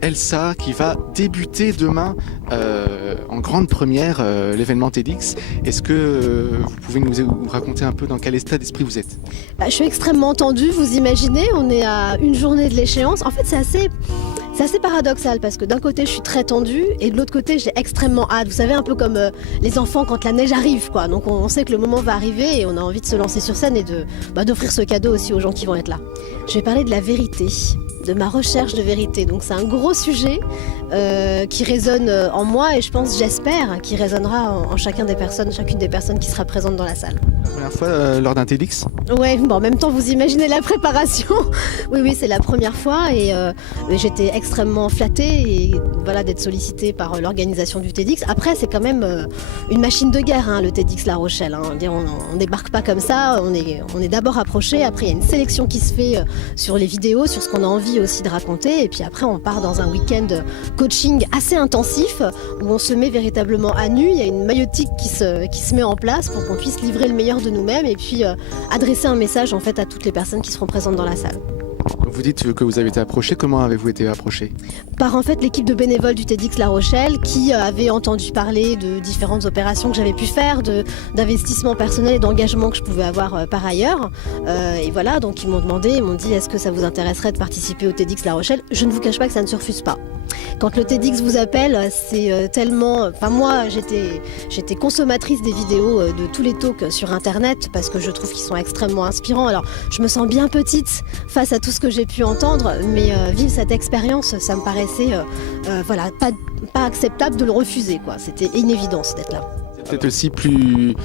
Elsa qui va débuter demain en grande première l'événement TEDx. Est-ce que vous pouvez nous raconter un peu dans quel état d'esprit vous êtes? Je suis extrêmement tendue, vous imaginez, on est à une journée de l'échéance. En fait, c'est assez paradoxal parce que d'un côté je suis très tendue et de l'autre côté j'ai extrêmement hâte. Vous savez, un peu comme les enfants quand la neige arrive, quoi. Donc on sait que le moment va arriver et on a envie de se lancer sur scène et d'offrir ce cadeau aussi aux gens qui vont être là. Je vais parler de la vérité, de ma recherche de vérité. Donc c'est un gros sujet qui résonne en moi et je pense, j'espère, qui résonnera en chacune des personnes qui sera présente dans la salle. La première fois lors d'un TEDx? Ouais, bon, en même temps vous imaginez la préparation. Oui, c'est la première fois et j'étais extrêmement flattée et voilà, d'être sollicitée par l'organisation du TEDx. Après c'est quand même une machine de guerre, hein, le TEDx La Rochelle. Hein. On débarque pas comme ça, on est d'abord approché, après il y a une sélection qui se fait sur les vidéos, sur ce qu'on a envie aussi de raconter et puis après on part dans un week-end coaching assez intensif où on se met véritablement à nu. Il y a une maïotique qui se met en place pour qu'on puisse livrer le meilleur de nous-mêmes et puis adresser un message en fait à toutes les personnes qui seront présentes dans la salle. Vous dites que vous avez été approché, comment avez-vous été approché? Par en fait l'équipe de bénévoles du TEDx La Rochelle qui avait entendu parler de différentes opérations que j'avais pu faire, d'investissements personnels et d'engagement que je pouvais avoir par ailleurs. Et voilà, donc ils m'ont dit est-ce que ça vous intéresserait de participer au TEDx La Rochelle? Je ne vous cache pas que ça ne se refuse pas. Quand le TEDx vous appelle, c'est tellement... Enfin moi, j'étais consommatrice des vidéos de tous les talks sur Internet parce que je trouve qu'ils sont extrêmement inspirants. Alors, je me sens bien petite face à tout ce que j'ai pu entendre, mais vivre cette expérience, ça me paraissait voilà, pas acceptable de le refuser, quoi. C'était une évidence d'être là. C'est peut-être aussi plus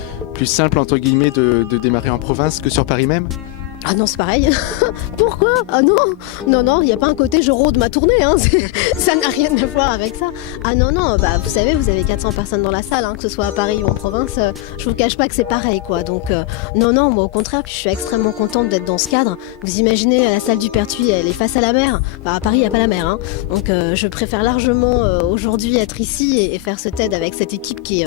simple, entre guillemets, de démarrer en province que sur Paris même? Ah non, c'est pareil. Pourquoi? Ah non, il n'y a pas un côté je rôde ma tournée, hein. Ça n'a rien à voir avec ça. Ah non, vous savez, vous avez 400 personnes dans la salle, hein, que ce soit à Paris ou en province, je vous cache pas que c'est pareil, quoi. Donc non, moi au contraire, je suis extrêmement contente d'être dans ce cadre. Vous imaginez, la salle du Pertuis, elle est face à la mer. Enfin, à Paris, il n'y a pas la mer, hein. Donc je préfère largement aujourd'hui être ici et faire ce TED avec cette équipe qui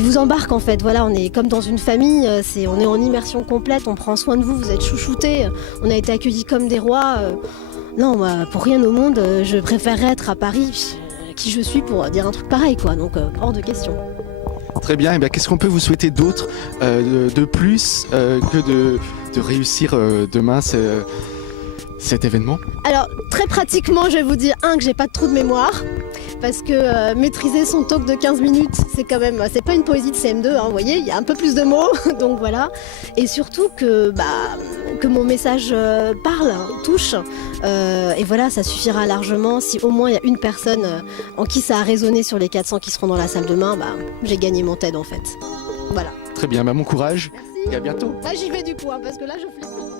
vous embarque en fait. Voilà, on est comme dans une famille, on est en immersion complète, on prend soin de vous, vous êtes chouchoutés, on a été accueillis comme des rois. Non, moi, pour rien au monde, je préférerais être à Paris, qui je suis pour dire un truc pareil, quoi. Donc hors de question. Très bien, et bien qu'est-ce qu'on peut vous souhaiter d'autre, de plus que de réussir demain cet événement? Alors, très pratiquement, je vais vous dire, que j'ai pas de trou de mémoire. Parce que maîtriser son talk de 15 minutes, c'est pas une poésie de CM2, hein, vous voyez, il y a un peu plus de mots, donc voilà. Et surtout que mon message parle, touche, et voilà, ça suffira largement. Si au moins il y a une personne en qui ça a résonné sur les 400 qui seront dans la salle demain, j'ai gagné mon TED en fait. Voilà. Très bien, bon courage. Merci. Et à bientôt. Là j'y vais du coup, hein, parce que là je flippe.